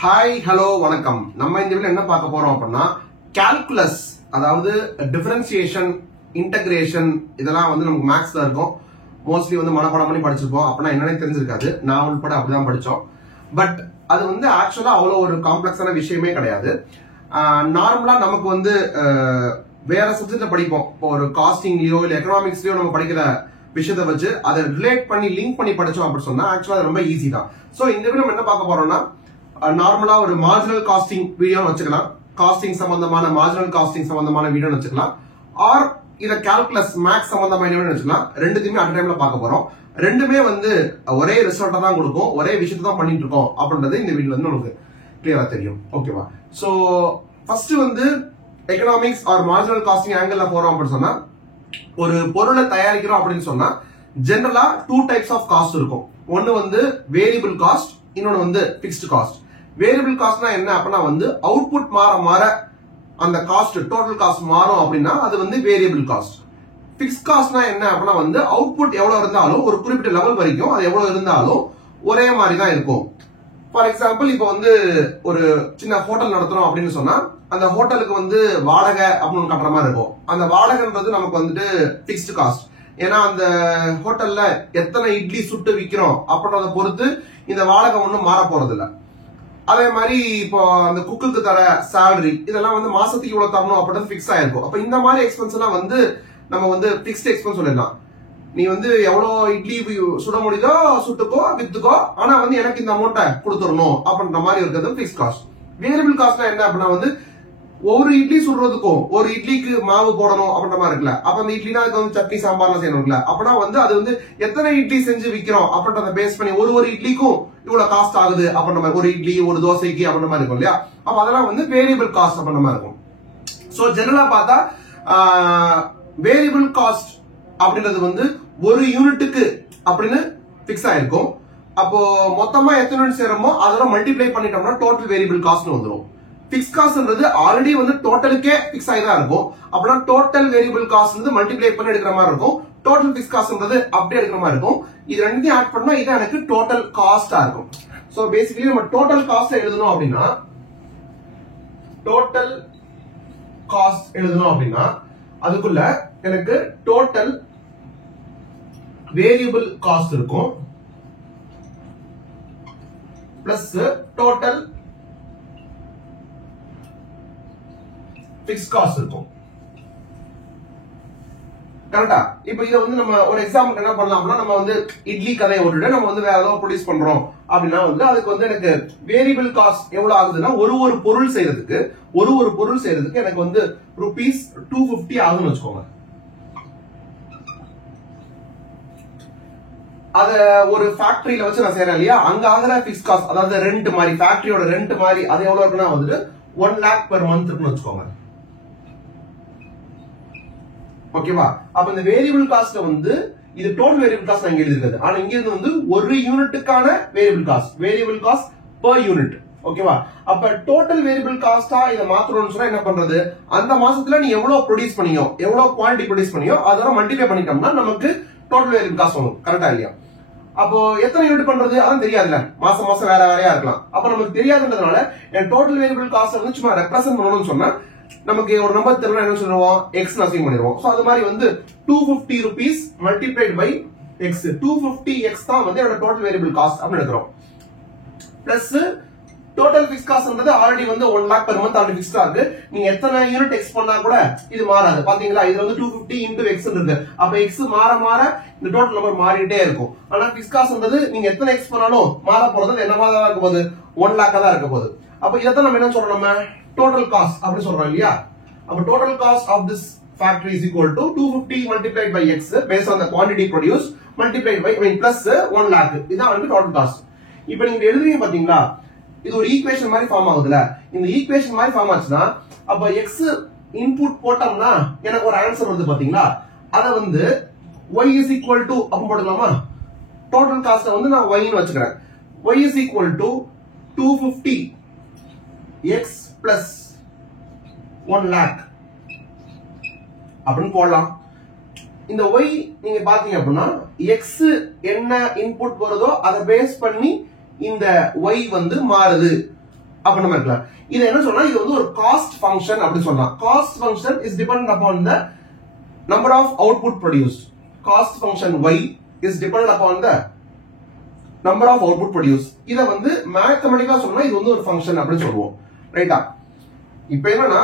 Hi hello வணக்கம். நம்ம இந்த வீடியோல என்ன பார்க்க போறோம் அப்படின்னா கால்குலஸ், அதாவது டிஃபரன்சியேஷன், இன்டகிரேஷன், இதெல்லாம் வந்து நமக்கு மேக்ஸ்ல இருக்கும். மோஸ்ட்லி வந்து மனப்பாடம் பண்ணி படிச்சிருப்போம். அப்படின்னா என்னன்னே தெரிஞ்சிருக்காது. நான் உள்பட அப்படிதான் படிச்சோம். பட் அது வந்து ஆக்சுவலா அவ்வளவு ஒரு காம்ப்ளெக்ஸான விஷயமே கிடையாது. நார்மலா நமக்கு வந்து வேற சப்ஜெக்ட்ல படிப்போம். இப்போ ஒரு காஸ்டிங்லயோ இல்ல எக்கனாமிக்ஸ்லயோ நம்ம படிக்கிற விஷயத்தை வச்சு அதை ரிலேட் பண்ணி லிங்க் பண்ணி படிச்சோம் அப்படின்னு சொன்னா ஆக்சுவலா அது ரொம்ப ஈஸி தான். சோ இந்த வீடியோ நம்ம என்ன பார்க்க போறோம்னா நார்மலா ஒரு மார்ஜினல் காஸ்டிங் வீடியோன்னு வச்சுக்கலாம், காஸ்டிங் சம்பந்தமான மார்ஜினல் காஸ்டிங் சம்பந்தமான வீடியோன்னு வச்சுக்கலாம், ஆர் இத கால்குலஸ் மேக்ஸ் சம்பந்தமான வீடியோன்னு வச்சுக்கலாம். ரெண்டுத்தையுமே அட் டைம்ல பார்க்க போறோம். ரெண்டுமே வந்து ஒரே ரிசல்ட்டை தான் கொடுக்கும், ஒரே விஷயத்தை தான் பண்ணிட்டு இருக்கோம் அப்படின்றது இந்த வீடியோல வந்து நமக்கு கிளியரா தெரியும். ஓகேவா? சோ ஃபர்ஸ்ட் வந்து economics or marginal costing angle போறோம் அப்படின்னு சொன்னா, ஒரு பொருளை தயாரிக்கிறோம் அப்படின்னு சொன்னா ஜெனரலா 2 டைப்ஸ் ஆஃப் காஸ்ட் இருக்கும். ஒன்னு வந்து வேரியபிள் காஸ்ட், இன்னொன்னு வந்து பிக்ஸ்ட் காஸ்ட். வேரியபிள் காஸ்ட்னா என்ன அப்படின்னா வந்து அவுட்புட் மாற மாற அந்த காஸ்ட் டோட்டல் காஸ்ட் மாறும் அப்படின்னா அது வந்து வேரியபிள் காஸ்ட். பிக்ஸ்ட் காஸ்ட்னா என்ன அப்படின்னா வந்து அவுட்புட் எவ்வளவு இருந்தாலும் ஒரு குறிப்பிட்ட லெவல் வரைக்கும் அது எவ்வளவு இருந்தாலும் ஒரே மாதிரி தான் இருக்கும். ஃபார் எக்ஸாம்பிள் இப்போ வந்து ஒரு சின்ன ஹோட்டல் நடத்துறோம் அப்படின்னு சொன்னா அந்த ஹோட்டலுக்கு வந்து வாடகை அப்படின்னு கட்டுற மாதிரி இருக்கும். அந்த வாடகைன்றது நமக்கு வந்துட்டு பிக்ஸ்ட் காஸ்ட். ஏன்னா அந்த ஹோட்டல்ல எத்தனை இட்லி சுட்டு விற்கிறோம் அப்படின்றத பொறுத்து இந்த வாடகை ஒன்றும் மாற போறது இல்லை. அதே மாதிரி இப்போ அந்த குக்குக்கு தர சேலரி இதெல்லாம் வந்து மாசத்துக்கு இவ்வளவு தரணும் அப்படின்னு பிக்ஸ் ஆயிருக்கும். அப்ப இந்த மாதிரி எக்ஸ்பென்ஸ் எல்லாம் வந்து நம்ம வந்து பிக்ஸ்ட் எக்ஸ்பென்ஸ் சொல்லிடலாம். நீ வந்து எவ்வளவு இட்லி சுட முடியுதோ சுட்டுக்கோ வித்துக்கோ, ஆனா வந்து எனக்கு இந்த அமௌண்ட்டை கொடுத்துடணும் அப்படின்ற மாதிரி இருக்கிறது பிக்ஸ்ட் காஸ்ட். வேரியபிள் காஸ்ட்னா என்ன அப்படின்னா வந்து ஒரு இட்லி சுடுறதுக்கும் ஒரு இட்லிக்கு மாவு போடணும் அப்படின்ற மாதிரி இருக்குல்ல. அப்ப அந்த இட்லினா அதுக்கு வந்து சட்னி சாம்பார்லாம் செய்யணும்ல. அப்படின்னா வந்து அது வந்து எத்தனை இட்லி செஞ்சு விற்கிறோம் அப்படின்றத பேஸ் பண்ணி ஒரு இட்லிக்கும் இவ்வளவு காஸ்ட் ஆகுது அப்படின்ற மாதிரி, ஒரு இட்லி ஒரு தோசைக்கு அப்படின்ற மாதிரி இருக்கும் இல்லையா. அப்ப அதெல்லாம் வந்து வேரியபிள் காஸ்ட் அப்படின்ற மாதிரி இருக்கும். சோ ஜெனரலா பார்த்தா வேரியபிள் காஸ்ட் அப்படின்றது வந்து ஒரு யூனிட்டுக்கு அப்படின்னு பிக்ஸ் ஆயிருக்கும். அப்போ மொத்தமா எத்தனை யூனிட் சேருமோ அதோட மல்டிப்ளை பண்ணிட்டோம்னா டோட்டல் வேரியபிள் காஸ்ட் வந்துடும். பிக்ஸ் காஸ்ட்ன்றது ஆல்ரெடி வந்து டோட்டலுக்கே பிக்ஸ் ஆகி தான் இருக்கும். அப்படின்னா டோட்டல் வேரியபிள் காஸ்ட் வந்து மல்டிப்ளை பண்ணி எடுக்கிற மாதிரி இருக்கும். டோட்டல் பிக்ஸ் காஸ்ட்ன்றது அப்படியே எடுக்கிற மாதிரி இருக்கும். இது ரெண்டையும் ஆட் பண்ணா இது எனக்கு டோட்டல் காஸ்டா இருக்கும். சோ பேசிக்கலி நம்ம டோட்டல் காஸ்ட் எழுதணும் அப்படின்னா டோட்டல் காஸ்ட் எழுதணும் அப்படின்னா அதுக்குள்ள எனக்கு டோட்டல் வேரியபிள் காஸ்ட் இருக்கும் பிளஸ் டோட்டல் பிக்ஸ்ட் காஸ்ட் இருக்கும். கரெக்டா? இப்போ இத வந்து நம்ம ஒரு எக்ஸாம்பிள் என்ன பண்ணலாம்னா, நம்ம வந்து இட்லி கதையை விட்டுட்டு நம்ம வந்து வேற ஏதாவது ப்ரொடியூஸ் பண்றோம் அப்படின்னா வந்து அதுக்கு வந்து எனக்கு வேரியபிள் காஸ்ட் எவ்வளவு ஆகுதுன்னா ஒரு பொருள் செய்யறதுக்கு எனக்கு வந்து ரூபீஸ் 250 ஆகுதுன்னு வச்சுக்கோங்க. அத ஒரு ஃபேக்டரியில வச்சு நான் செய்யறேன் இல்லையா, அங்க ஆகுற பிக்ஸ்ட் காஸ்ட், அதாவது ரெண்ட் மாதிரி, ஃபேக்டரியோட ரெண்ட் மாதிரி, அது எவ்வளவு இருக்குன்னா வந்துட்டு 1 lakh per month இருக்குன்னு வச்சுக்கோங்க. ஓகேவா? அப்ப இந்த வேரியபிள் காஸ்ட் வந்து இது டோட்டல் வேரியபிள் காஸ்ட் இங்க எழுதிருக்குது. ஆனா இங்க இருந்து வந்து ஒரு யூனிட்டுக்கான வேரியபிள் காஸ்ட் per யூனிட். ஓகேவா? அப்ப டோட்டல் வேரியபிள் காஸ்டா இத மாத்தணும்னு சொன்னா என்ன பண்றது, அந்த மாசத்துல நீ எவ்வளவு ப்ரொடியூஸ் பண்ணியோ, எவ்வளவு குவாண்டிட்டி ப்ரொடியூஸ் பண்ணியோ அதோட மல்டிப்ளை பண்ணிட்டோம்னா நமக்கு டோட்டல் வேரியபிள் காஸ்ட் வரும். கரெக்டா இல்லையா? அப்போ எத்தனை யூனிட் பண்றது அதான் தெரியாதுல்ல, மாசம் வேற வேறையா இருக்கலாம். அப்ப நமக்கு தெரியாதுன்றதுனால என் டோட்டல் வேரியபிள் காஸ்ட் வந்து சும்மா ரெப்ரசென்ட் பண்ணணும்னு சொன்னா நமக்கு ஒரு நம்பர் தெரியல என்ன சொல்லுவோம், எக்ஸ் அசைன் பண்ணிடுவோம். சோ அது மாதிரி வந்து 250 rupees multiplied by x, 250 x தான் வந்து என்னோட டோட்டல் வேரியபிள் காஸ்ட் அப்படின்னு எடுக்கிறோம். பிளஸ் டோட்டல் பிக்ஸ் காஸ்ட்ன்றது ஆல்ரெடி வந்து 1 lakh per month ஆல்ரெடி பிக்ஸ்டா இருக்கு. நீங்க எத்தனை யூனிட் எக்ஸ் பண்ணா கூட இது மாறாது. பாத்தீங்களா, இது வந்து 250 into x இருக்கு. அப்ப எக்ஸ் மாற மாற இந்த டோட்டல் நம்பர் மாறிட்டே இருக்கும். ஆனா பிக்ஸ் காஸ்ட்ன்றது நீங்க எத்தனை எக்ஸ் பண்ணாலும் மாற போறது என்ன மாதிரி தான் இருக்க போகுது, 1 lakh தான் இருக்க போகுது. அப்ப இதான் நம்ம என்ன சொல்றோம், நம்ம டோட்டல் காஸ்ட் அப்படி சொல்றோம் இல்லையா. அப்ப total cost of this factory is equal to 250 multiplied by x based on the quantity produced multiplied by plus 1 lakh. இதான் வந்து டோட்டல் காஸ்ட். இப்போ நீங்க எழுதுறீங்க பாத்தீங்களா, இது ஒரு ஈக்குவேஷன் மாதிரி ஃபார்ம் ஆகுதுல. இந்த ஈக்குவேஷன் மாதிரி ஃபார்ம் ஆச்சுன்னா அப்ப x இன்புட் போட்டோம்னா எனக்கு ஒரு ஆன்சர் வருது பாத்தீங்களா. அத வந்து y is equal to அப்ப போடலாமா, டோட்டல் காஸ்ட் வந்து நான் y ன்னு வச்சுக்கிறேன். y is equal to 250 x plus 1 lakh அப்படின்னு போடலாம். இந்த y நீங்க பாத்தீங்க அப்படின்னா x என்ன இன்புட் வருதோ அதை பேஸ் பண்ணி இந்த y வந்து மாறுது அப்படின்ற மாதிரி இருக்கலாம். இது என்ன சொன்னா இது வந்து ஒரு காஸ்ட் ஃபங்க்ஷன் அப்படி சொல்லலாம். Cost function is depend upon the number of output produced. Cost function y is depend upon the number of output produce. இத வந்து மேத்தமெட்டிக்கா சொன்னா இது வந்து ஒரு ஃபங்க்ஷன் அப்படின்னு சொல்லுவோம். ரைட்டா? இப்போ என்னன்னா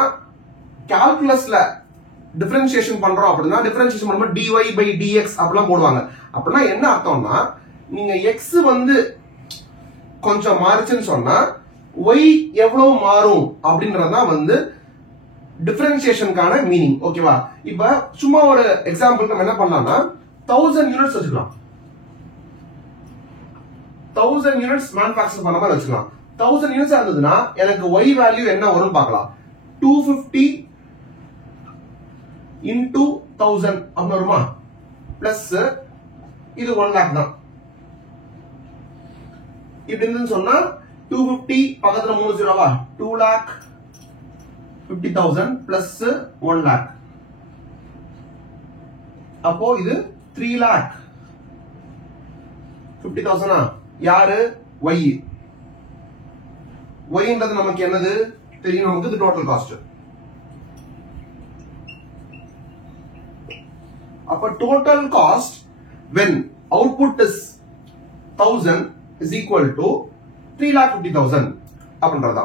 கால்குலஸ்ல டிஃபரன்ஷியேஷன் பண்றோம் அப்படின்னா டிஃபரன்ஷியேஷன் பண்ணும்போது dy by dx அப்படிலாம் போடுவாங்க. அப்படின்னா என்ன அர்த்தம்னா நீங்க x வந்து கொஞ்சம் மாறுச்சுன்னு சொன்னா y எவ்வளவு மாறும் அப்படின்றதுதான் வந்து டிஃபரன்ஷியேஷனுக்கான மீனிங். ஓகேவா? இப்ப சும்மா ஒரு எக்ஸாம்பிளுக்கு நம்ம என்ன பண்ணலாம்னா 1000 யூனிட்ஸ் வச்சுக்கலாம். 1000 யூனிட்ஸ் மேனுஃபேக்சர் பண்ண மாதிரி வச்சுக்கலாம். 1000 யூனிட்ஸ் இருந்ததுன்னா எனக்கு y வேல்யூ என்ன வரும்னு பார்க்கலாம். 250 into 1000 அப்படி வருமா? பிளஸ் இது 1 lakh தான். இப்படி இருந்துன்னு சொன்னா 250 பக்கத்துல 3 ஜீரோவா 2,50,000 பிளஸ் 1 lakh. அப்போ இது 3,50,000 யாரு? y. y ன்றது நமக்கு என்னது தெரியும், நமக்கு இது டோட்டல் காஸ்ட். அப்ப total cost when output is 1000 is equal to 3,50,000 அப்படின்றதா.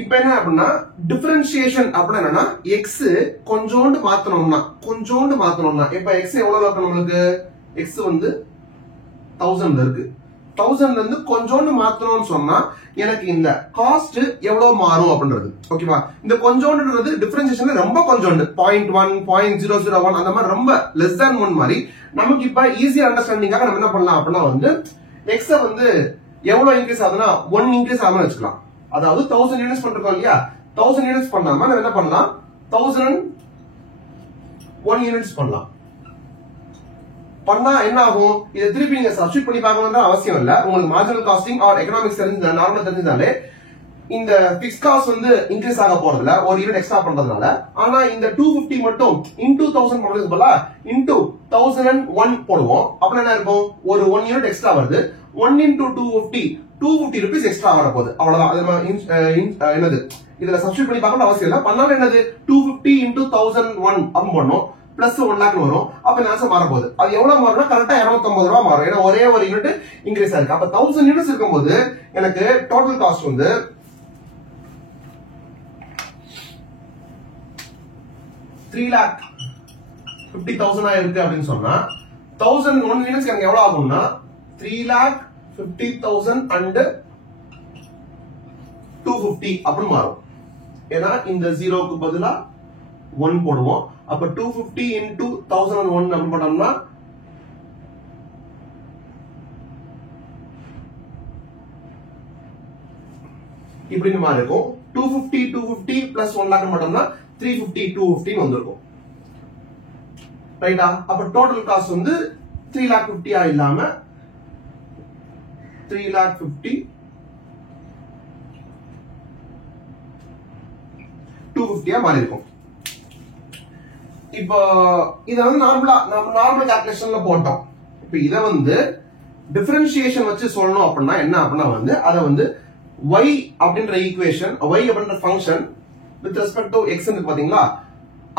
இப்ப என்ன அப்படின்னா டிஃபரன்ஷியேஷன் அப்படின்னா என்னன்னா x கொஞ்சோண்டு மாத்தணும்னா இப்ப x எவ்வளவு இருக்கு நம்மளுக்கு? x வந்து 1000 இருக்கு. 1000 இருந்து கொஞ்சோண்டு மாத்தணும்னு சொன்னா எனக்கு இந்த காஸ்ட் எவ்வளவு மாறும் அப்படின்றது. ஓகேவா? இந்த கொஞ்சோண்டுன்றது டிஃபரன்ஷியேஷன்ல ரொம்ப கொஞ்சோண்டு 0.1 0.001 அந்த மாதிரி ரொம்ப less than 1 மாதிரி நமக்கு இப்ப ஈஸி அண்டர்ஸ்டாண்டிங்காக நம்ம என்ன பண்ணலாம் அப்படின்னா வந்து x வந்து எவ்வளவு இன்க்ரீஸ் ஆகுதுன்னா 1 இன்க்ரீஸ் ஆகாம வச்சுக்கலாம். அதாவது 1000 யூனிட்ஸ் பண்றோம் இல்லையா? 1000 யூனிட்ஸ் பண்ணாம நம்ம என்ன பண்ணலாம் 1001 யூனிட்ஸ் பண்ணலாம். பண்ணா என்ன ஆகும்? இதை திருப்பி நீங்க சப்ஸ்டிட் பண்ணி பார்க்கணும்ன்ற அவசியம் இல்ல. உங்களுக்கு மார்ஜினல் காஸ்டிங் ஆர் எக்கனாமிக்ஸ் தெரிஞ்ச நார்மலா தெரிஞ்சாலே இந்த பிக்ஸ் காஸ்ட் வந்து இன்க்ரீஸ் ஆக போறதுல ஒரு யூனிட் எக்ஸ்ட்ரா பண்றதுனால. ஆனா இந்த 250 மட்டும் into 1000 பண்றதுக்கு பதிலா into 1001 போடுவோம். அப்ப என்ன இருக்கும்? ஒரு 1 யூனிட் எக்ஸ்ட்ரா வருது. 1 into 250 rupees எக்ஸ்ட்ரா வர போகுது. அவ்வளவுதான். என்னது இதுல சப்ஸ்டிட் பண்ணி பார்க்கணும் அவசியம் இல்ல. பண்ணாலும் என்னது 250 into 1001 அப்படின்னு பண்ணோம். பிளஸ் 1 lakh வரும். அப்ப இந்த ஆன்சர் மாற போகுது. அது எவ்வளவு மாறும்னா கரெக்டா 250 ரூபாய் மாறும். ஏன்னா ஒரே ஒரு யூனிட் இன்க்ரீஸ் ஆயிருக்கு. அப்ப 1000 யூனிட்ஸ் இருக்கும்போது எனக்கு டோட்டல் காஸ்ட் வந்து 3,50,000 இருக்கு அப்படின்னு சொன்னா 1001 யூனிட்ஸ் எனக்கு எவ்வளவு ஆகும்னா 3,50,000 and 250 அப்படி மாறும். ஏன்னா இந்த ஜீரோக்கு பதிலா 1 போடுவோம். அப்ப 250 into 1001 நம்ம போட்டோம்னா இப்படி மாதிரி இருக்கும். 250 பிளஸ் 1 lakh போட்டோம்னா 350 வந்திருக்கும். ரைட்டா? அப்ப டோட்டல் காஸ்ட் வந்து 3,50,000 இல்லாம 3,50,000 250 மாறி இருக்கும். இப்போ இத வந்து நார்மல் கால்குலேஷன்ல போட்டோம். இப்போ இத வந்து டிஃபரன்ஷியேஷன் வச்சு சொல்லணும் அப்படின்னா என்ன அப்படின்னா வந்து அத வந்து y அப்படின்ற ஈக்குவேஷன் y அப்படின்ற function with respect to x ன்னு பாத்தீங்களா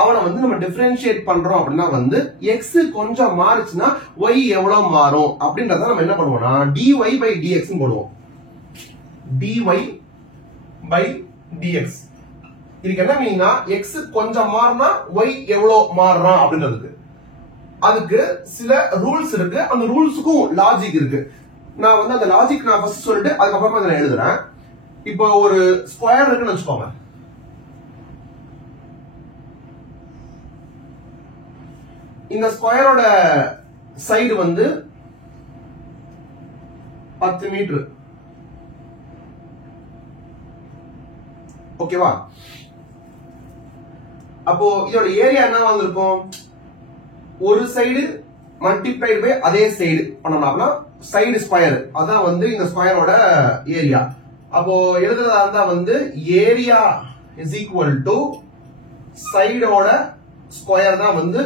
அவனை வந்து நம்ம டிஃபரன்ஷியேட் பண்றோம் அப்படின்னா வந்து x கொஞ்சம் மாறுச்சுன்னா y எவ்வளவு மாறும் அப்படின்றத நம்ம என்ன பண்ணுவோம்னா dy by dx ன்னு போடுவோம். dy by dx இதுக்கு என்ன மீனிங்னா x கொஞ்சம் மாறினா y எவ்வளவு மாறுறான் அப்படின்றதுக்கு அதுக்கு சில ரூல்ஸ் இருக்கு. அந்த ரூல்ஸுக்கும் லாஜிக் இருக்கு. நான் வந்து அந்த லாஜிக் நான் ஃபர்ஸ்ட் சொல்லிட்டு அதுக்கப்புறமா இதை நான் எழுதுறேன். இப்போ ஒரு ஸ்கொயர் இருக்குன்னு வச்சுக்கோங்க. இந்த ஸ்கொயரோட சைடு வந்து 10 மீட்டர். ஓகேவா? அப்போ இதோட ஏரியா என்ன வந்திருக்கும்? ஒரு சைடு மல்டிப்ளைட் பை அதே சைடு பண்ணோம்னா சைடு ஸ்கொயர் அதான் வந்து இந்த ஸ்கொயரோட ஏரியா. அப்போ எழுதுறதா இருந்தா வந்து ஏரியா இஸ் ஈக்குவல் டு சைடோட ஸ்கொயர் தான் வந்து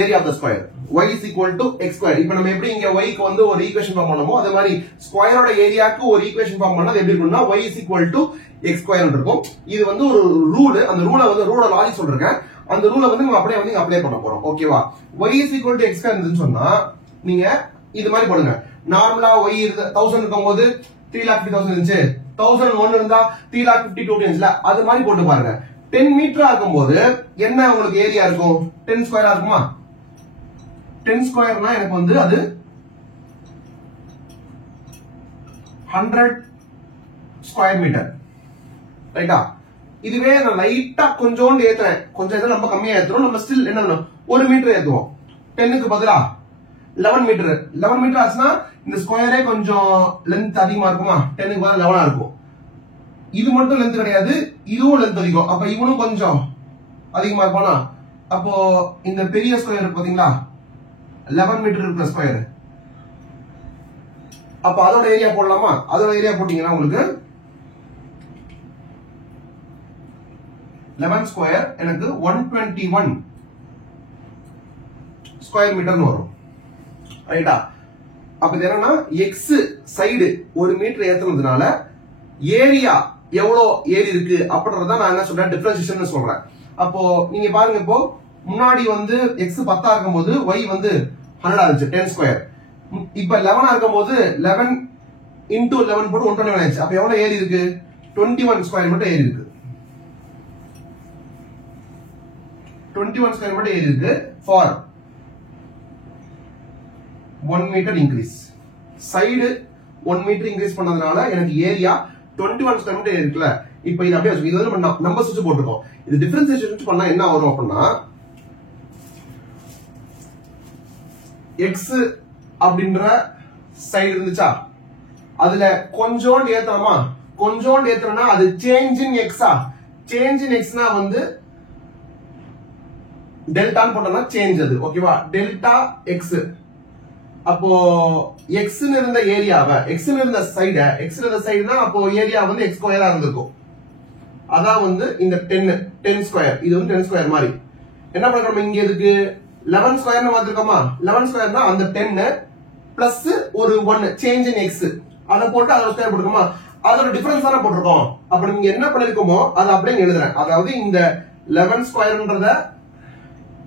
area of the square y is equal to x square. இப்போ நம்ம எப்படி இங்க y க்கு வந்து ஒரு ஈக்குவேஷன் ஃபார்ம் பண்ணோமோ அதே மாதிரி ஸ்கொயரோட ஏரியாக்கு ஒரு ஈக்குவேஷன் ஃபார்ம் பண்ணா எப்படி இருக்கும்னா y is equal to x square இருக்கும். இது வந்து ஒரு ரூல், அந்த ரூலோட லாஜிக் சொல்றேன். அந்த ரூலை வந்து நம்ம அப்படியே வந்து அப்ளை பண்ண போறோம். ஓகேவா? y is equal to x square இருந்துன்னு சொன்னா நீங்க இது மாதிரி பண்ணுங்க. நார்மலா y 1000 இருக்கும்போது 3,50,000 இருந்துச்சு, 1001 இருந்தா 3,52,000 இருந்துச்சுல, அது மாதிரி போட்டு பாருங்க. 10 மீட்டரா இருக்கும்போது என்ன உங்களுக்கு ஏரியா இருக்கும்? 10 ஸ்கொயரா இருக்குமா? 10 ஸ்கொயர்னா எனக்கு வந்து அது 100 ஸ்கொயர் மீட்டர். ரைட்டா? இதுவே நான் லைட்டா கொஞ்சோண்டு ஏத்துறேன், கொஞ்சம் நம்ம கம்மியா ஏத்துறோம், நம்ம ஸ்டில் என்ன பண்ணணும், 1 மீட்டர் ஏத்துவோம். 10க்கு பதிலா 11 மீட்டர். 11 மீட்டர் ஆச்சுன்னா இந்த ஸ்கொயரே கொஞ்சம் லென்த் அதிகமா இருக்குமா? 10க்கு பதிலா 11 இருக்கும். இது மட்டும் லென்த் கிடையாது, இதுவும் லென்த் அதிகம். அப்ப இவனும் கொஞ்சம் அதிகமா இருப்பானா? அப்போ இந்த பெரிய ஸ்கொயர் இருக்கு பாத்தீங்களா, 11 மீட்டர் இருக்கிற ஸ்கொயர், அப்ப அதோட ஏரியா போடலாமா? அதோட ஏரியா போட்டீங்கன்னா உங்களுக்கு 11 ஸ்கொயர் எனக்கு 121 ஸ்கொயர் மீட்டர் வரும். ரைட்டா? அப்ப இது என்னன்னா எக்ஸ் சைடு 1 மீட்டர் ஏத்துறதுனால ஏரியா எவ்வளவு ஏரி இருக்கு அப்படின்றத நான் என்ன சொல்றேன், டிஃபரன்சியேஷன் சொல்றேன். அப்போ நீங்க பாருங்க, இப்போ முன்னாடி வந்து எக்ஸ் 10 இருக்கும்போது y வந்து 100 இருந்துச்சு, 10 ஸ்கொயர். இப்ப 11 இருக்கும்போது 11 into 11 போட்டு 121 ஆயிடுச்சு. அப்ப எவ்வளவு ஏரி இருக்கு? 21 ஸ்கொயர் மட்டும் ஏரி இருக்கு. 21 ஸ்கொயர் மட்டும் ஏரி இருக்கு for 1 metre increase. Side 1 metre increase பண்ணதுனால எனக்கு ஏரியா 21 ஸ்கொயர் மீட்டர் இருக்குல்ல. இப்போ இது அப்படியே இது வந்து நம்பர்ஸ் வச்சு போட்டுருக்கோம். இது டிஃபரன்சியேஷன் பண்ணா என்ன வரும் அப்படின்னா, எக்ஸ் அப்படின்ற சைடு இருந்துச்சா, அதுல கொஞ்சோண்டு ஏத்தணுமா? கொஞ்சோண்டு ஏத்தணும்னா அது change in exa? Change in எக்ஸ்னா வந்து டெல்டான்னு போட்டோம்னா சேஞ்ச் அது. ஓகேவா? Delta X. அப்போ எக்ஸ் இருந்த ஏரியாவை, எக்ஸ் இருந்த சைட, எக்ஸ் இருந்த சைடுனா அப்போ ஏரியா வந்து எக்ஸ் ஸ்கொயரா இருந்திருக்கும். அதான் வந்து இந்த 10 ஸ்கொயர். இது வந்து 10 ஸ்கொயர் மாதிரி என்ன பண்றோம், இங்க இருக்கு 11 ஸ்கொயர்னு மாத்திருக்கோமா? 11 ஸ்கொயர்னா அந்த 10 பிளஸ் ஒரு 1 சேஞ்ச் இன் எக்ஸ், அதை போட்டு அதோட ஸ்கொயர் போட்டுருக்கோமா? அதோட டிஃபரன்ஸ் தானே போட்டிருக்கோம். அப்ப நீங்க என்ன பண்ணிருக்கோமோ அதை அப்படியே எழுதுறேன். அதாவது இந்த 11 ஸ்கொயர்ன்றத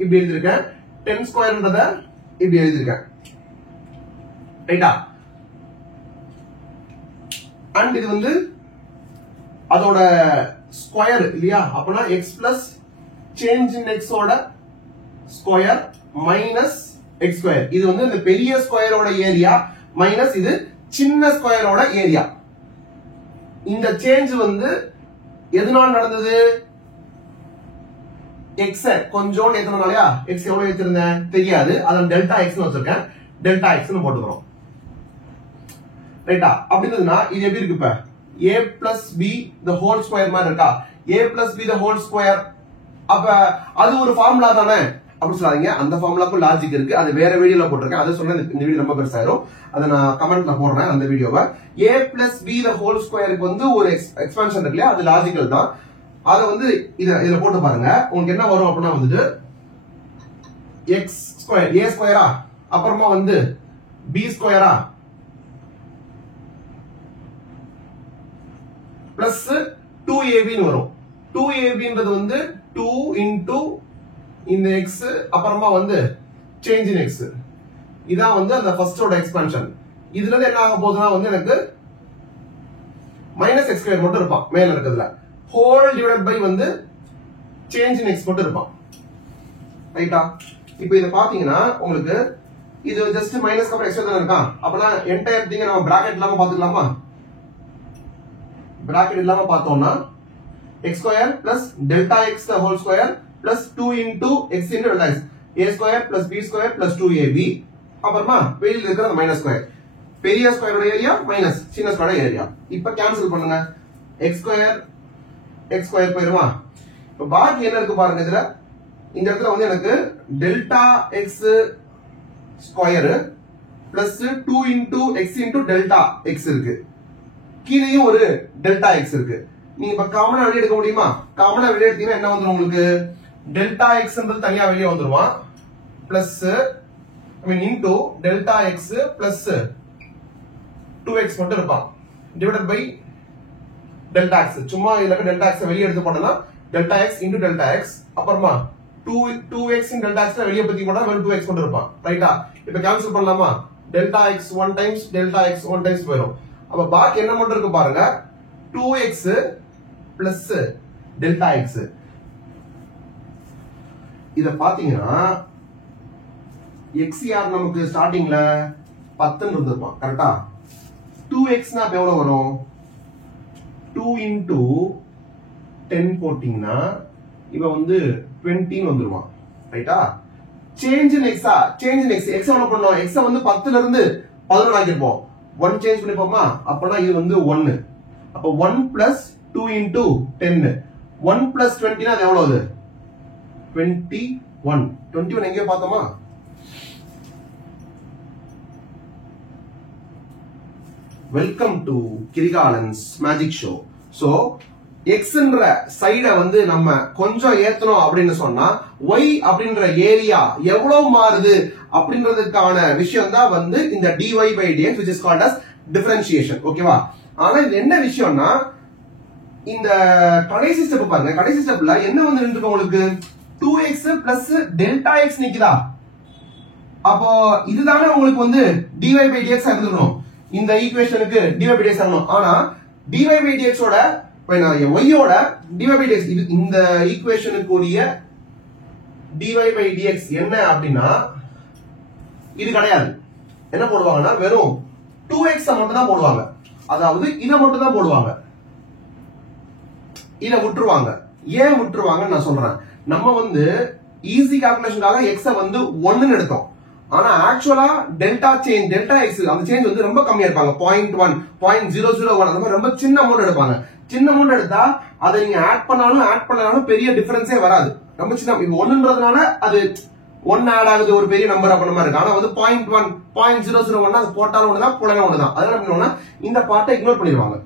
இப்படி எழுதிருக்கேன், 10 ஸ்கொயர்ன்றத இப்படி எழுதிருக்கேன். ரைட்டா? அண்ட் இது வந்து அதோட ஸ்கொயர் இல்லையா? அப்பனா X plus change in X ஓட ஸ்கொயர் மைனஸ் எக்ஸ் ஸ்கொயர். இது வந்து இந்த பெரிய ஸ்கொயரோட ஏரியா மைனஸ் இது சின்ன ஸ்கொயரோட ஏரியா. இந்த சேஞ்ச் வந்து எதனால நடந்தது? எக்ஸ் கொஞ்சோண்டு ஏத்தனாலயா? எக்ஸ் எவ்வளவு ஏத்திருந்தேன் தெரியாது, அதான் டெல்டா எக்ஸ் வச்சிருக்கேன், டெல்டா எக்ஸ் போட்டுக்கிறோம். ரைட்டா? அப்படின்னா இது எப்படி இருக்கு? இப்ப a plus b the whole square மாதிரி இருக்கா? a plus b the whole square. அப்ப அது ஒரு ஃபார்முலா தானே அப்படி சொல்லாதீங்க, அந்த ஃபார்முலாக்கும் லாஜிக் இருக்கு. அது வேற வீடியோல போட்டிருக்கேன், அதை சொல்றேன். இந்த வீடியோ ரொம்ப பெருசாயிரும், அதை நான் கமெண்ட்ல போடுறேன் அந்த வீடியோவை. a plus b the whole squareக்கு வந்து ஒரு எக்ஸ்பான்ஷன் இருக்கு இல்லையா, அது லாஜிக்கல் தான். அதை வந்து இதுல போட்டு பாருங்க, உங்களுக்கு என்ன வரும் அப்படின்னா வந்துட்டு எக்ஸ் ஸ்கொயர் a ஸ்கொயரா, அப்புறமா வந்து b ஸ்கொயரா பிளஸ் 2ab வரும். 2abன்றது வந்து 2 into இந்த x அப்புறமா வந்து சேஞ்ச் இன் x. இதான் வந்து அந்த ஃபர்ஸ்டோட எக்ஸ்பான்ஷன். இதுல இருந்து என்ன ஆக போகுதுன்னா வந்து எனக்கு மைனஸ் எக்ஸ் ஸ்கொயர் மட்டும் இருப்பான் மேல இருக்கிறதுல, ஹோல் டிவைடட் பை வந்து சேஞ்ச் இன் x மட்டும் இருப்பான். ரைட்டா? இப்போ இத பாத்தீங்கன்னா உங்களுக்கு இது ஜஸ்ட் மைனஸ் அப்புறம் எக்ஸ்ட்ரா தான இருக்கான். அப்பனா என்டையர் திங் நம்ம பிராக்கெட் இல்லாம பாத்துக்கலாமா? பிராக்கெட் இல்லாம பார்த்தோம்னா x square plus delta X whole square plus 2 into x into delta x, a square plus b square plus 2ab, அப்புறமா வெளியில இருக்கிற மைனஸ் ஸ்கொயர். பெரிய ஸ்கொயரோட ஏரியா மைனஸ் சின்ன ஸ்கொயரோட ஏரியா. இப்ப கேன்சல் பண்ணுங்க, x ஸ்கொயர் போயிருமா? இப்ப பாக்கி என்ன இருக்கு பாருங்க. இதுல இந்த இடத்துல வந்து எனக்கு delta X square plus 2 into x into delta X இருக்கு, கீழேயும் ஒரு டெல்டா எக்ஸ் இருக்கு. நீங்க இப்ப காமனா வெளியே எடுக்க முடியுமா? காமனா வெளியே எடுத்தீங்கன்னா என்ன வந்துடும் உங்களுக்கு? டெல்டா எக்ஸ்ன்றது தனியா வெளியே வந்துருவான், plus into delta x plus 2x மட்டும் இருப்பான் divided by delta x. சும்மா இதுல delta x வெளிய எடுத்து போட்டனா delta x into delta x அப்புறமா 2x in delta x வெளிய பத்தி போட்டா வெறும் 2x மட்டும் இருப்பான். ரைட்டா? இப்போ கேன்சல் பண்ணலாமா? delta x 1 times delta x 1 times போயிடும். அப்ப பாக்கி என்ன மட்டும் இருக்கு பாருங்க 2x plus delta x. இத பாத்தீங்கன்னா xr நமக்கு ஸ்டார்டிங்ல 10 ன்னு இருந்திருப்பான். கரெக்ட்டா? 2x னா எவ்வளவு வரும்? 2 into 10 போட்டீங்கன்னா இவ வந்து 20 ன்னு வந்துருவான். ரைட்டா? change in x change in x x எவ்வளவு பண்ணோம்? x வந்து 10 ல இருந்து 11 ஆக்கிருப்போம். 1 சேஞ்ச் பண்ணிப்போமா? அப்பனா இது வந்து 1. அப்ப 1 plus 2 into 10. 1 plus 20 னா அது எவ்வளவு? 21. 21 எங்க பார்த்தோமா? Welcome to Kirikalan's magic show. So எக்ஸ்ன்ற சைட வந்து நம்ம கொஞ்சம் ஏத்தணும் அப்படின்னு சொன்னா y அப்படின்ற ஏரியா எவ்வளவு மாறுது அப்படின்றதுக்கான விஷயம் தான் வந்து இந்த dy by dx which is called as differentiation. ஓகேவா? ஆனா இது என்ன விஷயம்னா இந்த கடைசி ஸ்டெப் பாருங்க. கடைசி ஸ்டெப்ல என்ன வந்து நின்றுருக்கு உங்களுக்கு? 2x plus delta x நிக்குதா? அப்போ இதுதானே உங்களுக்கு வந்து dy by dx இருந்துக்கணும். இந்த ஈக்குவேஷனுக்கு dy by dx ஆகணும். ஆனா dy by dx ஓட y ஓட dy by dx இந்த ஈக்குவேஷனுக்கு உரிய dy by dx என்ன அப்படின்னா இது கிடையாது. என்ன போடுவாங்கன்னா வெறும் 2x மட்டும் தான் போடுவாங்க. அதாவது இத மட்டும் தான் போடுவாங்க. இத விட்டுருவாங்க. ஏன் விட்டுருவாங்கன்னு நான் சொல்றேன். நம்ம வந்து ஈஸி கால்குலேஷனுக்காக x வந்து 1 ன்னு எடுத்தோம். ஆனா ஆக்சுவலா டெல்டா சேஞ்ச் டெல்டா x அந்த சேஞ்ச் வந்து ரொம்ப கம்மியா இருப்பாங்க. 0.1 0.001 அந்த மாதிரி ரொம்ப சின்ன அமௌண்ட் எடுப்பாங்க. சின்ன அமௌண்ட் எடுத்தா அதை நீங்க ஆட் பண்ணாலும் பெரிய டிஃபரன்ஸே வராது. ரொம்ப சின்ன இப்போ 1ன்றதுனால அது 1 ஆட் ஆகுது ஒரு பெரிய நம்பர் அப்ப மாதிரி இருக்கு. ஆனா வந்து 0.1 0.001 அது போட்டாலும் ஒண்ணுதான் போடலாம் ஒண்ணுதான். அதனால என்ன பண்ணுவாங்கன்னா இந்த பார்ட்டை இக்னோர் பண்ணிடுவாங்க.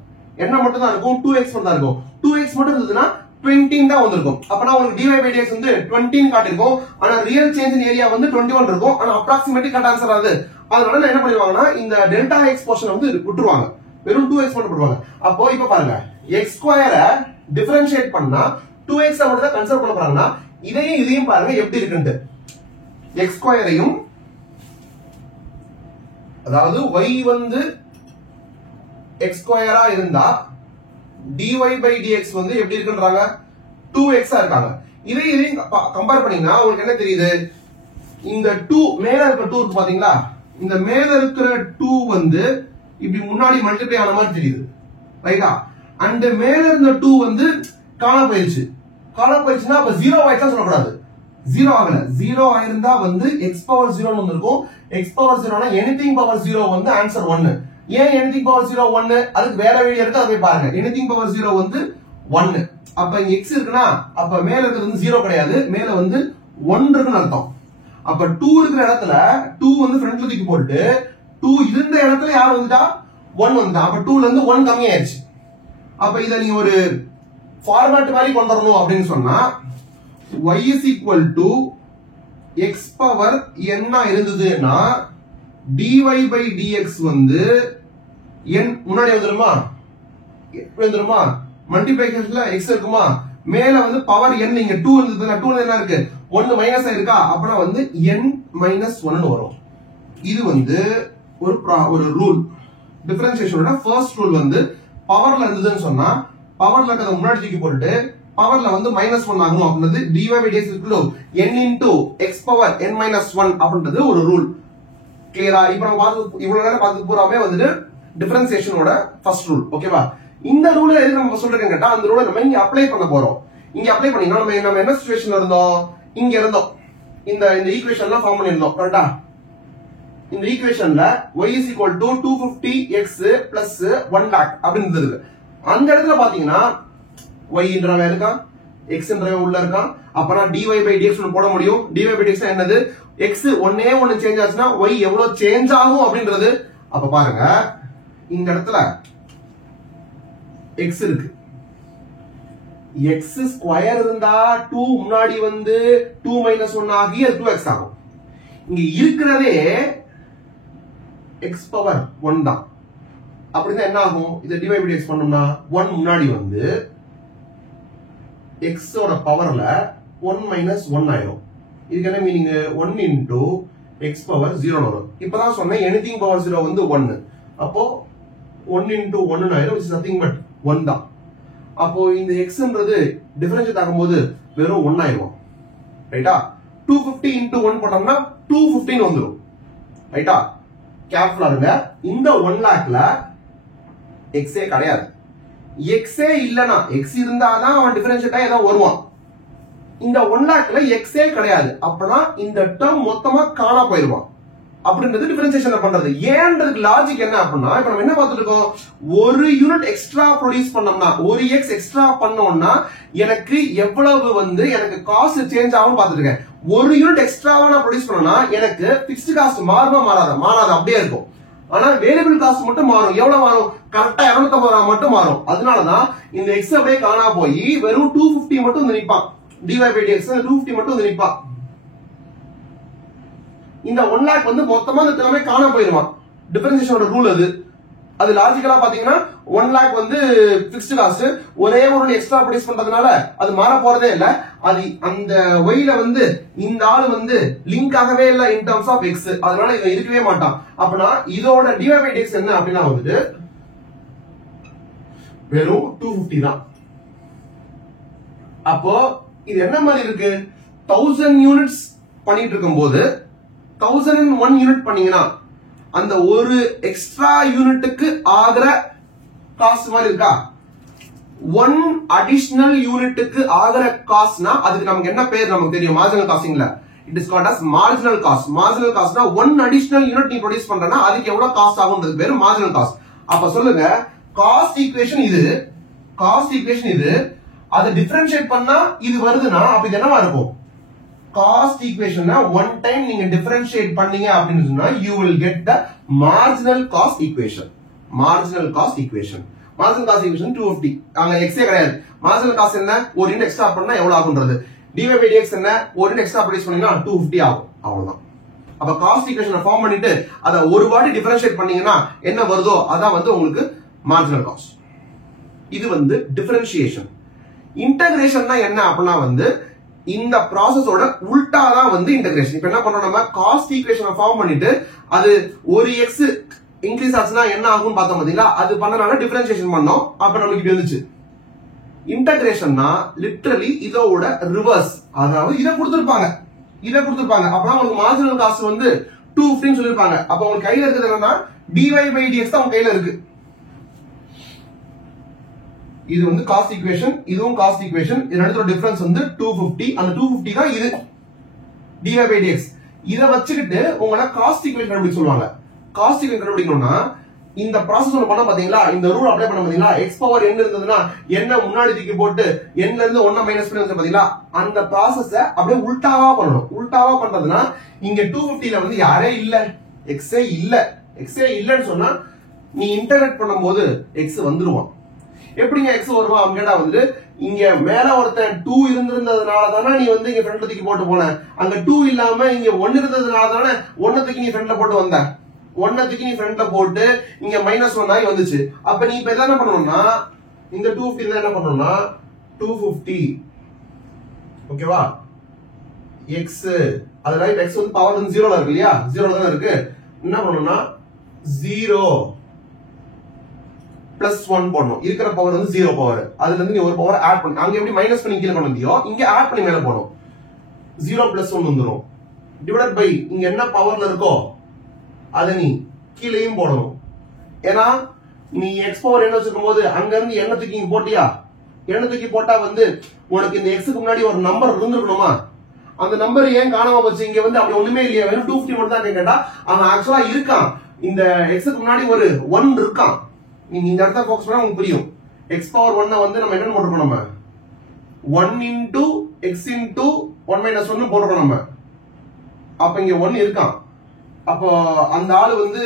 என்ன மட்டும் தான் இருக்கும்? 2x மட்டும் தான் இருக்கும். 2x மட்டும் இருந்ததுன்னா 20 தான் வந்திருக்கும். அப்பனா உங்களுக்கு dy by dx வந்து 20 காட்டிருக்கும். ஆனா ரியல் சேஞ்ச் இன் ஏரியா வந்து 21 இருக்கும். ஆனா அப்ராக்ஸிமேட்லி கரெக்ட் ஆன்சர் ஆகுது. அதனால என்ன பண்ணிடுவாங்கன்னா இந்த டெல்டா x போர்ஷன் வந்து விட்டுருவாங்க. வெறும் 2x மட்டும் போடுவாங்க. அப்போ இப்ப பாருங்க x ஸ்கொயரை டிஃபரன்ஷியேட் பண்ணா 2x மட்டும் தான் கன்சிடர் பண்ண போறாங்கன்னா இதையும் பாருங்க எப்படி இருக்குன்னு. x ஸ்கொயரையும் அதாவது y வந்து x ஸ்கொயரா இருந்தா dy by dx வந்து எப்படி இருக்குன்றாங்க? 2x இருக்காங்க. இதையும் கம்பேர் பண்ணீங்கன்னா உங்களுக்கு என்ன தெரியுது? இந்த 2 மேல இருக்கிற 2 இருக்கு பாத்தீங்களா? இந்த மேல இருக்கிற 2 வந்து இப்படி முன்னாடி மல்டிப்ளை ஆன மாதிரி தெரியுது. ரைட்டா? அண்ட் மேல இருந்த 2 வந்து காண போயிடுச்சுன்னா அப்ப 0 ஆயிடுச்சா சொல்லக்கூடாது. 0 ஆகல. 0 ஆயிருந்தா வந்து x பவர் 0 ன்னு இருக்கும். x பவர் 0னா எனிதிங் பவர் 0 வந்து ஆன்சர் 1. ஏன் எனிதிங் பவர் 0 1? அதுக்கு வேற வீடியோ இருக்கு, அதை போய் பாருங்க. எனிதிங் பவர் 0 வந்து 1. அப்ப இங்க x இருக்குன்னா அப்ப மேல இருக்கிறது வந்து 0 கிடையாது. மேல வந்து 1 இருக்குன்னு அர்த்தம். அப்ப 2 இருக்கிற இடத்துல 2 வந்து ஃப்ரண்ட்ல தூக்கி போட்டு 2 இருந்த இடத்துல யார் வந்துட்டா? 1 வந்துட்டா. அப்ப 2ல இருந்து 1 கம்மி ஆயிடுச்சு. அப்ப இத நீங்க ஒரு ஃபார்மேட் மாதிரி கொண்டு வரணும் அப்படின்னு சொன்னா y is equal to x power n இருந்ததுன்னா dy by dx வந்து n முன்னாடி வந்துருமா? மல்டிப்ளிகேஷன்ல x இருக்குமா? மேல வந்து பவர் n இங்க 2 இருந்ததுன்னா 2 என்ன இருக்கு? 1 மைனஸ் இருக்கா? அப்பனா வந்து n minus 1 ன்னு வரும். இது வந்து ஒரு ரூல். டிஃபரன்ஷியேஷனோட ஃபர்ஸ்ட் ரூல் வந்து பவர்ல இருந்ததுன்னு சொன்னா பவர்ல இருக்கிறத முன்னாடி தூக்கி போட்டுட்டு பவர்ல வந்து -1 ஆகணும் அப்படின்றது dy by dx equal n into x power n minus 1 அப்படின்றது ஒரு ரூல். கிளியரா? இப்போ நம்ம இவ்வளவு நேரம் பார்த்து பூராமே வந்துட்டு டிஃபரன்ஷியேஷனோட ஃபர்ஸ்ட் ரூல். ஓகேவா? இந்த ரூலை எது நம்ம சொல்றேன்னு கேட்டா அந்த ரூலை நம்ம இங்க அப்ளை பண்ண போறோம். இங்க அப்ளை பண்ணீங்கன்னா நம்ம என்ன சிச்சுவேஷன்ல இருந்தோம்? இங்க இருந்தோம். இந்த ஈக்குவேஷன்லாம் ஃபார்ம் பண்ணிருந்தோம். கரெக்ட்டா? இந்த ஈக்குவேஷன்ல y is equal to 250x plus 1 lakh அப்படின்னு இருக்கு. அந்த இடத்துல பாத்தீங்கன்னா y ன்றவன் இருக்கான், x ன்றவன் உள்ள இருக்கான். அப்பனா dy by dx போட முடியும். dy by dx என்னது? x ஒன்னே சேஞ்ச் ஆச்சுன்னா y எவ்வளவு சேஞ்ச் ஆகும் அப்படின்றது. அப்ப பாருங்க இந்த இடத்துல x இருக்கு. x ஸ்கொயர் இருந்தா 2 முன்னாடி வந்து 2 - 1 ஆகி அது 2x ஆகும். இங்க இருக்கிறதே x பவர் 1 தான். அப்படின்னா என்ன ஆகும்? இதை டிவைட் பை x பண்ணோம்னா 1 முன்னாடி வந்து x ஓட பவர்ல 1 மைனஸ் 1 ஆயிரும். இதுக்கு என்ன மீனிங்? 1 இன்டூ x பவர் 0 வரும். இப்பதான் சொன்னேன் எனிதிங் பவர் 0 வந்து 1. அப்போ 1 இன்டூ 1 ஆயிரும், which is nothing but 1 தான். அப்போ இந்த xன்றது டிஃபரன்ஷியேட் ஆகும்போது வெறும் 1 ஆயிரும். ரைட்டா? 250 இன்டூ 1 போட்டோம்னா 215 வந்துடும். ரைட்டா? கேர்ஃபுல்லா இருங்க. இந்த 1 லாக்ல எக்ஸே கிடையாது. எக்ஸே இல்லனா, எக்ஸ் இருந்தாதான் அவன் டிஃபரன்ஷியேட் ஆகி ஏதாவது வருவான். இந்த 1 லாக்ல எக்ஸே கிடையாது. அப்பனா இந்த டேர்ம் மொத்தமா காணா போயிருவான். அப்படின்றது டிஃபரன்சியேஷன் பண்றது. ஏன்றதுக்கு லாஜிக் என்ன அப்படின்னா, இப்ப நம்ம என்ன பார்த்துட்டு இருக்கோம்? ஒரு யூனிட் எக்ஸ்ட்ரா ப்ரொடியூஸ் பண்ணோம்னா, ஒரு எக்ஸ் எக்ஸ்ட்ரா பண்ணோம்னா எனக்கு எவ்வளவு வந்து எனக்கு காஸ்ட் சேஞ்ச் ஆகும் பார்த்துட்டு இருக்கேன். ஒரு யூனிட் எக்ஸ்ட்ராவா நான் ப்ரொடியூஸ் பண்ணனா எனக்கு பிக்ஸ்ட் காஸ்ட் மாறுமா மாறாத? மாறாது, அப்படியே இருக்கும். ஆனா வேரியபிள் காஸ்ட் மட்டும் மாறும். எவ்வளவு மாறும்? கரெக்டா 250 மட்டும் மாறும். அதனாலதான் இந்த எக்ஸ் அப்படியே காணா போய் வெறும் 250 மட்டும் வந்து நிப்பான். dy by dx 250 மட்டும் வந்து நிப்பான். இந்த 1 லாக் வந்து மொத்தமா இந்த எல்லாமே காணா போயிருவான். டிஃபரன்சியேஷனோட ரூல் அது. அது லாஜிக்கலா பாத்தீங்கன்னா 1 லாக் வந்து பிக்ஸ்ட் காஸ்ட், ஒரே ஒரு எக்ஸ்ட்ரா ப்ரொடியூஸ் பண்றதுனால அது மாற போறதே இல்ல. அது அந்த ஒய்ல வந்து இந்த ஆள் வந்து லிங்க் ஆகவே இல்ல இன் டர்ம்ஸ் ஆஃப் எக்ஸ். அதனால இவன் இருக்கவே மாட்டான். அப்பனா இதோட dy by dx என்ன அப்படின்னா வந்துட்டு வெறும் 250 தான். அப்போ இது என்ன மாதிரி இருக்கு? 1000 யூனிட்ஸ் பண்ணிட்டு இருக்கும் போது 1001 யூனிட் பண்ணீங்கன்னா அந்த ஒரு எக்ஸ்ட்ரா யூனிட்டுக்கு ஆகிற காஸ்ட் மாதிரி இருக்கா? 1 அடிஷனல் யூனிட்டுக்கு ஆகிற காஸ்ட்னா அதுக்கு நமக்கு என்ன பேர் நமக்கு தெரியும்? மார்ஜினல் காஸ்டிங்ல it is called as marginal cost. Marginal காஸ்ட்னா 1 அடிஷனல் யூனிட் நீ ப்ரொடியூஸ் பண்றனா அதுக்கு எவ்வளவு காஸ்ட் ஆகும்ன்றது பேரு மார்ஜினல் காஸ்ட். அப்ப சொல்லுங்க, காஸ்ட் ஈக்குவேஷன் இது, காஸ்ட் ஈக்குவேஷன் இது, அதை டிஃபரன்ஷியேட் பண்ணா இது வருதுன்னா அப்ப இது என்னவா இருக்கும்? காஸ்ட் ஈக்குவேஷனை ஒன் டைம் நீங்க டிஃபரன்ஷியேட் பண்ணீங்க அப்படின்னு சொன்னா you will get the marginal cost equation. marginal cost equation. marginal cost equation 250. அங்க x கிடையாது. marginal cost என்ன? ஒரு யூனிட் எக்ஸ்ட்ரா பண்ணா எவ்வளவு ஆகும்ன்றது. dy by dx என்ன? ஒரு யூனிட் எக்ஸ்ட்ரா ப்ரொடியூஸ் பண்ணீங்கன்னா 250 ஆகும். அவ்வளவுதான். அப்ப காஸ்ட் ஈக்குவேஷனை ஃபார்ம் பண்ணிட்டு அதை ஒரு வாட்டி டிஃபரன்ஷியேட் பண்ணீங்கன்னா என்ன வருதோ அதான் வந்து உங்களுக்கு மார்ஜினல் காஸ்ட். இது வந்து டிஃபரன்ஷியேஷன். இன்டகிரேஷன்னா என்ன அப்படின்னா வந்து இந்த ப்ராசஸோட உல்டா தான் வந்து இன்டகிரேஷன். இப்ப என்ன பண்றோம்? நம்ம காஸ்ட் ஈக்குவேஷனை ஃபார்ம் பண்ணிட்டு அது ஒரு எக்ஸ் இன்க்ரீஸ் ஆச்சுன்னா என்ன ஆகும்னு பார்த்தோம் பாத்தீங்களா? அது பண்ணனால டிஃபரன்ஷியேஷன் பண்ணோம். அப்ப நமக்கு இப்படி வந்துச்சு. இன்டகிரேஷன்னா லிட்டரலி இதோட ரிவர்ஸ். அதாவது இதை கொடுத்திருப்பாங்க, இதை கொடுத்திருப்பாங்க. அப்பதான் உங்களுக்கு மார்ஜினல் காஸ்ட் வந்து 250 சொல்லிருப்பாங்க. அப்ப உங்களுக்கு கையில இருக்குது என்னன்னா dy by dx தான் உங்க கையில இருக்கு. இது வந்து காஸ்ட் ஈக்குவேஷன், இதுவும் காஸ்ட் ஈக்குவேஷன். இது ரெண்டுத்தோட டிஃபரன்ஸ் வந்து 250. அந்த 250 தான் இது dy by dx. இத வச்சுக்கிட்டு உங்கள காஸ்ட் ஈக்குவேஷன் கண்டுபிடிக்க சொல்லுவாங்க. காஸ்ட் ஈக்குவேஷன் கண்டுபிடிக்கணும்னா இந்த ப்ராசஸ் ஒன்னு பண்ண பாத்தீங்களா? இந்த ரூல் அப்ளை பண்ண பாத்தீங்களா? x பவர் n இருந்ததுன்னா n முன்னாடி தூக்கி போட்டு n ல இருந்து 1 மைனஸ் பண்ணி வந்து பாத்தீங்களா? அந்த ப்ராசஸ அப்படியே உல்டாவா பண்ணணும். உல்டாவா பண்றதுன்னா இங்க 250ல வந்து யாரே இல்ல, x இல்ல. x இல்லன்னு சொன்னா நீ இன்டகிரேட் பண்ணும்போது x வந்துருவான். எப்படிங்க x வருவா அப்படின்னா வந்து இங்க மேல ஒருத்தன் 2 இருந்திருந்ததுனால தானே நீ வந்து இங்க ஃப்ரண்ட்ல தூக்கி போட்டு போன. அங்க 2 இல்லாம இங்க 1 இருந்ததுனால தானே 1 தூக்கி நீ ஃப்ரண்ட்ல போட்டு வந்த. 1 தூக்கி நீ ஃப்ரண்ட்ல போட்டு இங்க -1 ஆகி வந்துச்சு. அப்ப நீ இப்ப என்ன பண்ணணும்னா இந்த 250 என்ன பண்ணணும்னா 250 ஓகேவா x அது ரைட். x வந்து பவர் வந்து 0ல இருக்கு இல்லையா? 0ல தான் இருக்கு. என்ன பண்ணணும்னா 0 +1 போடணும். இருக்கிற பவர் வந்து 0 பவர். அதுல இருந்து நீ ஒரு பவர் ஆட் பண்ணு. அங்க எப்படி மைனஸ் பண்ணி கீழே கொண்டு வந்தியோ இங்க ஆட் பண்ணி மேல போடும். 0 +1 வந்துரும். டிவைடட் பை இங்க என்ன பவர்ல இருக்கோ அத நீ கீழேயும் போடணும். ஏன்னா நீ x பவர் என்ன வச்சிருக்கும் போது அங்க இருந்து என்ன தூக்கி போட்டியா? என்ன தூக்கி போட்டா வந்து உனக்கு இந்த x க்கு முன்னாடி ஒரு நம்பர் இருந்திருக்கணுமா? அந்த நம்பர் ஏன் காணாம போச்சு? இங்க வந்து அப்படி ஒண்ணுமே இல்லையா? வெறும் 250 மட்டும் தான் கேட்டா அவன் ஆக்சுவலா இருக்கான். இந்த x க்கு முன்னாடி ஒரு 1 இருக்கான். நீங்க இந்த இடத்த ஃபோக்கஸ் பண்ணா உங்களுக்கு புரியும். x பவர் 1 வந்து நம்ம என்ன போட்டுறோம்? நம்ம 1 into x into 1 minus 1 போட்டுறோம் நம்ம. அப்ப இங்க 1 இருக்கான். அப்போ அந்த ஆளு வந்து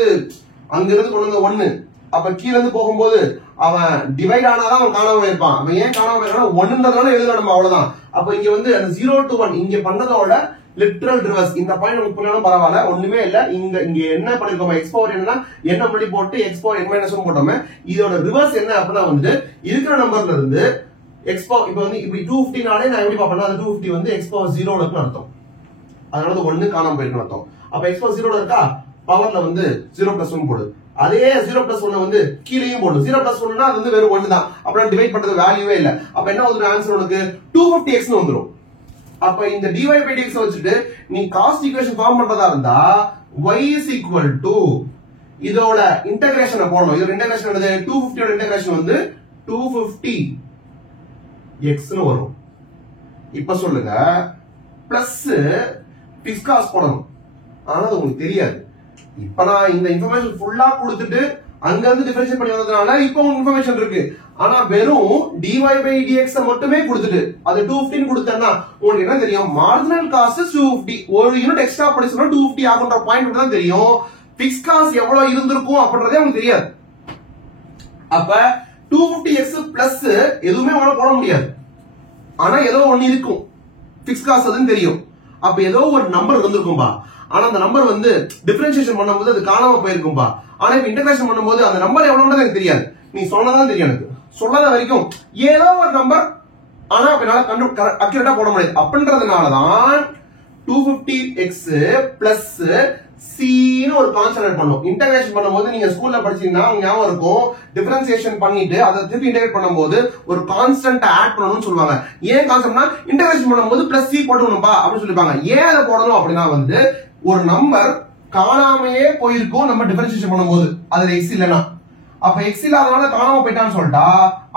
அங்க இருந்து கொண்டு வந்த 1. அப்ப கீழ இருந்து போகும்போது அவன் டிவைட் ஆனாதான் அவன் காணாம இருப்பான். அவன் ஏன் காணாம இருக்கான்? 1ன்றதுனால எழுதணும் நம்ம, அவ்வளவுதான். அப்ப இங்க வந்து அந்த 0 to 1 இங்க பண்ணதோட லிட்டரல் ரிவர்ஸ். இந்த பாயிண்ட் உங்களுக்கு புரியணும் பரவாயில்ல, ஒண்ணுமே இல்ல. இங்க என்ன பண்ணிருக்கோம், எக்ஸ் பவர் என்னன்னா என்ன முன்னாடி போட்டு எக்ஸ் பவர் n மைனஸ் 1 போட்டோமே. இதோட ரிவர்ஸ் என்ன அப்படின்னா வந்து இருக்கிற நம்பர்ல இருந்து எக்ஸ் பவர் இப்ப வந்து இப்படி 250 நாளே நான் எப்படி பாப்பேன்னா அது 250 வந்து எக்ஸ் பவர் 0 இருக்குன்னு அர்த்தம். அதனால அது 1 காணாம போயிருக்குன்னு அர்த்தம். அப்ப எக்ஸ் பவர் 0 இருக்கா, பவர்ல வந்து 0 பிளஸ் 1 போடு. அதே 0 பிளஸ் 1 வந்து கீழேயும் போடும். 0 பிளஸ் 1 அது வந்து வெறும் 1 தான். அப்புறம் டிவைட் பண்றது வேல்யூவே இல்ல. அப்ப என்ன ஆகுது ஆன்சர் உனக்கு 250x னு வந்துரும். அப்ப இந்த dy by dx வச்சுட்டு நீ காஸ்ட் ஈக்குவேஷன் ஃபார்ம் பண்றதா இருந்தா y is equal to இதோட இன்டகிரேஷனை போடணும். இதோட இன்டகிரேஷன் என்னது 250 ஓட இன்டகிரேஷன் வந்து 250x னு வரும். இப்ப சொல்லுங்க பிளஸ் பிக்ஸ் காஸ்ட் போடணும். ஆனா அது உங்களுக்கு தெரியாது. இப்ப நான் இந்த இன்ஃபர்மேஷன் ஃபுல்லா கொடுத்துட்டு அங்க இருந்து டிஃபரன்ஷியேட் பண்ணி வந்ததுனால இப்போ இன்ஃபர்மேஷன் இருக்கு. ஆனா வெறும் dy by dx மட்டுமே கொடுத்துட்டு அது 250 கொடுத்தேன்னா உங்களுக்கு என்ன தெரியும், மார்ஜினல் காஸ்ட் 250, ஒரு யூனிட் எக்ஸ்ட்ரா படிச்சா 250 ஆகுன்ற பாயிண்ட் தான் தெரியும். பிக்ஸ் காஸ்ட் எவ்வளவு இருந்திருக்கும் அப்படின்றதே உங்களுக்கு தெரியாது. அப்ப 250x பிளஸ் எதுவுமே உங்களால போட முடியாது. ஆனா ஏதோ ஒண்ணு இருக்கும், பிக்ஸ் காஸ்ட் அதுன்னு தெரியும். அப்ப ஏதோ ஒரு நம்பர் இருந்திருக்கும்பா. ஆனா அந்த நம்பர் வந்து டிஃபரன்ஷியேஷன் பண்ணும்போது அது காணாம போயிருக்கும்பா. ஆனா இப்ப இன்டகிரேஷன் பண்ணும்போது அந்த நம்பர் எவ்வளவுன்றது எனக்கு தெரியாது. நீ சொன்னதான் தெரியும். எனக்கு சொல்லாத வரைக்கும் ஏதோ ஒரு நம்பர், ஆனா என்னால அக்யூரேட்டா போட முடியாது. அப்படின்றதுனாலதான் 250x பிளஸ் c ஒரு கான்ஸ்டன்ட் பண்ணும். இன்டகிரேஷன் பண்ணும்போது நீங்க ஸ்கூல்ல படிச்சீங்கன்னா ஞாபகம் இருக்கும், டிஃபரன்சியேஷன் பண்ணிட்டு அதை திருப்பி இன்டகிரேட் பண்ணும்போது ஒரு கான்ஸ்டன்ட் ஆட் பண்ணணும்னு சொல்லுவாங்க. ஏன் கான்ஸ்டன்ட்னா இன்டகிரேஷன் பண்ணும்போது பிளஸ் c போடணும்பா அப்படின்னு சொல்லிருப்பாங்க. ஏன் அதை போடணும் அப்படின்னா வந்து ஒரு நம்பர் காணாமையே போயிருக்கும் நம்ம டிஃபரன்சியேஷன் பண்ணும்போது அதுல எக்ஸ் இல்லனா. அப்ப எக்ஸ் இல்லாதனால காணாம போயிட்டான்னு சொல்லிட்டா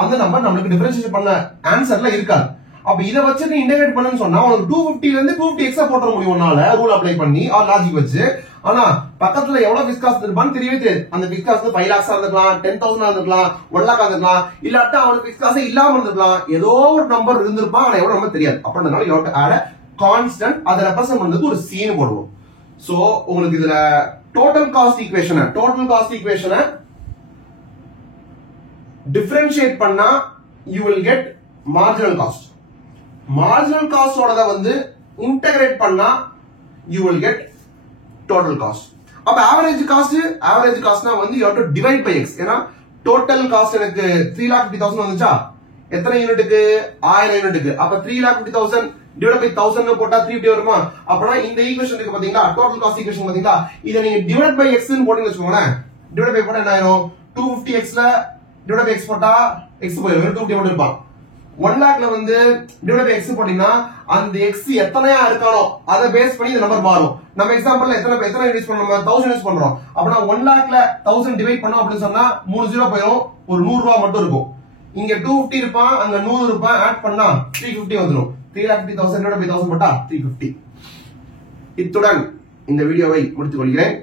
அந்த நம்பர் நம்மளுக்கு டிஃபரன்சியேஷன் பண்ண ஆன்சர்ல இருக்காது. அப்ப இதை வச்சு நீ இன்டகிரேட் பண்ணனும்னு சொன்னா உனக்கு 250 ல இருந்து 250x போட முடியும் உன்னால ரூல் அப்ளை பண்ணி ஆர் லாஜிக் வச்சு. ஆனா பக்கத்துல எவ்வளவு பிக்ஸ் காஸ்ட் இருப்பான்னு தெரியவே தெரியாது. அந்த பிக்ஸ் காஸ்ட் 5 lakhs இருந்திருக்கலாம், 10,000 இருந்திருக்கலாம், 1 lakh இருந்திருக்கலாம், இல்லாட்டா அவனுக்கு பிக்ஸ் காஸ்ட் இல்லாம இருந்திருக்கலாம். ஏதோ ஒரு நம்பர் இருந்திருப்பான், ஆனா எவ்வளவு நம்பர் தெரியாது. அப்படின்றதுனால you have to add a constant. அதை ரெப்ரசன்ட் பண்றதுக்கு ஒரு c ன்னு போடுவோம். சோ உங்களுக்கு இதுல டோட்டல் காஸ்ட் ஈக்குவேஷனை டிஃபரன்ஷியேட் பண்ணா you will get marginal cost. Marginal காஸ்டோட வந்து இன்டகிரேட் பண்ணா you will get total cost. அப்ப ஆவரேஜ் காஸ்ட்னா வந்து you have to divide by x. ஏன்னா டோட்டல் காஸ்ட் எனக்கு 3,50,000 வந்துச்சா, எத்தனை யூனிட்டுக்கு 1000 யூனிட்டுக்கு. அப்ப 3,50,000 டிவைட் பை 1000 போட்டா 350 வருமா. அப்பனா இந்த ஈக்குவேஷன் இருக்கு பாத்தீங்களா, டோட்டல் காஸ்ட் ஈக்குவேஷன் பாத்தீங்களா, இத நீங்க டிவைட் பை x ன்னு போட்டீங்கன்னு வெச்சுக்கோங்களேன். டிவைட் பை போட்டா என்ன ஆயிரும், 250x ல டிவைட் பை x போட்டா x போயிடும், 250 மட்டும் இருப்பான். 1 lakh ல வந்து டிவைட் பை x போட்டீங்கன்னா அந்த x எத்தனையா இருக்கானோ அதை பேஸ் பண்ணி இந்த நம்பர் மாறும். நம்ம எக்ஸாம்பிள்ல எத்தனை யூஸ் பண்றோம், 1000 யூஸ் பண்றோம். அப்பனா 1 lakh ல 1000 டிவைட் பண்ணோம் அப்படின்னு சொன்னா 3 0 போயிடும், ஒரு 100 ரூபாய் மட்டும் இருக்கும். இங்க 250 இருப்பான், அங்க 100 இருப்பான், ஆட் பண்ணா 350 வந்துரும். 3,50,000 டிவைட் பை 1000 போட்டா 350. இத்துடன் இந்த வீடியோவை முடித்துக் கொள்கிறேன்.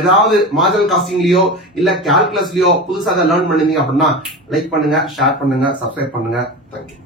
ஏதாவது மார்ஜினல் காஸ்டிங்லயோ இல்ல கால்குலஸ்லயோ புதுசா லேர்ன் பண்ணீங்க அப்படின்னா லைக் பண்ணுங்க, ஷேர் பண்ணுங்க, சப்ஸ்கிரைப் பண்ணுங்க. தேங்க்யூ.